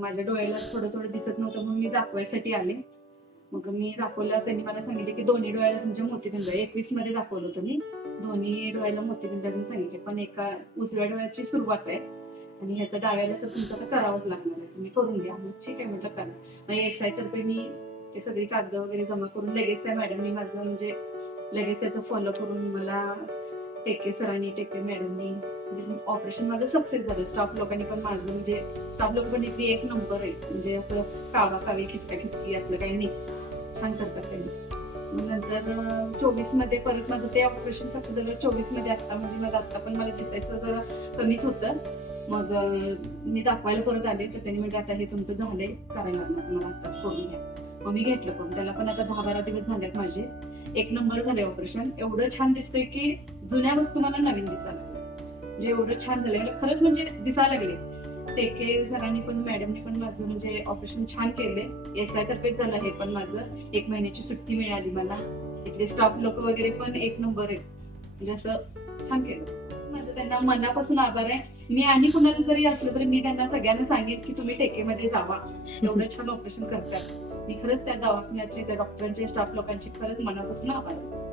माझ्या डोळ्याला थोडं थोडं दिसत नव्हतं म्हणून मी दाखवायसाठी आले. मग मी दाखवलं, त्यांनी मला सांगितले की दोन्ही डोळ्याला तुमच्या मोतीबिंदू आहे. 21 मध्ये दाखवलं होतं मी, दोन्ही डोळ्याला मोतीबिंदू म्हणून सांगितले, पण एका उजव्या डोळ्याची सुरुवात आहे आणि ह्याचा डाव्याला तर तुमचं आता करावंच लागणार आहे, तुम्ही करून घ्या. मग ठीक आहे म्हटलं करा. मग SI तर्फे मी ते सगळी कागद वगैरे जमा करून लगेच त्या मॅडमनी माझं म्हणजे लगेच त्याचं फॉलो करून मला टेके सरांनी, टेके मॅडमनी ऑपरेशन माझं सक्सेस झालं. स्टाफ लोकांनी पण माझं म्हणजे स्टाफ लोक पण इथली एक नंबर आहे, म्हणजे असं कावा कावी खिसका खिसकी असलं काही नाही, छान करतात त्यांनी. मग नंतर 24 मध्ये परत माझं ते ऑपरेशन सक्सेस झालं. 24 मध्ये आता म्हणजे मला आता पण मला दिसायचं जरा कमीच होतं. मग मी दाखवायला परत आले तर त्यांनी म्हणजे आता हे तुमचं झालंय, करायला लागणार तुम्हाला, आत्ताच करून घ्या. मग मी घेतलं करून. त्याला पण आता 10-12 दिवस झालेत माझे. एक नंबर झाले ऑपरेशन. एवढं छान दिसतंय की जुन्या वस्तू मला नवीन दिसायला लागल्या, म्हणजे एवढं छान झालंय, म्हणजे खरंच म्हणजे दिसायला लागले. टेके सरांनी पण मॅडमनी पण माझं म्हणजे ऑपरेशन छान केले. SI तर्फेच झालं हे पण माझं. 1 महिन्याची सुट्टी मिळाली मला. इथले स्टाफ लोक वगैरे पण एक नंबर आहेत, म्हणजे असं छान केलं. माझं त्यांना मनापासून आभार आहे. मी आणि कुणाला जरी असलं तरी मी त्यांना सगळ्यांना सांगेन की तुम्ही टेकेमध्ये जावा, एवढं छान ऑपरेशन करतात. मी खरंच त्या दवाखान्याचे, त्या डॉक्टरांचे, स्टाफ लोकांचे खरंच मनापासून आभार आहे.